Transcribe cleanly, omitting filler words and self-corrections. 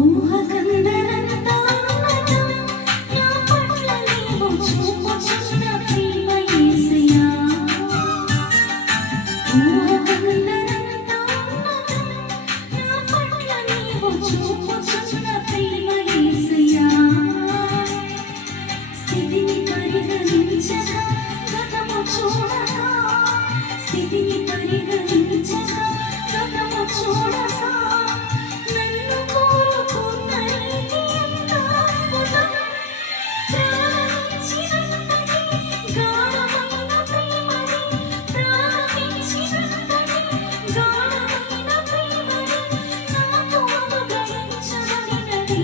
ఊహకందనంత ఉన్నతం నా పట్ల నీవు చూపుచున్న ప్రేమ యేసయ్యా. ఊహకందనంత ఉన్నతం నా పట్ల నీవు చూపుచున్న ప్రేమ యేసయ్యా. స్థితిని పరిగణించక గతము చూడక, స్థితిని పరిగణించక గతము చూడక, నన్ను కోరుకున్న రీతి ఎంత అద్భుతం. ప్రాణమిచ్చినంతటి గాఢమైన ప్రేమని, ప్రాణమిచ్చినంతటి గాఢమైన ప్రేమని నాకు అనుగ్రహించబడినది.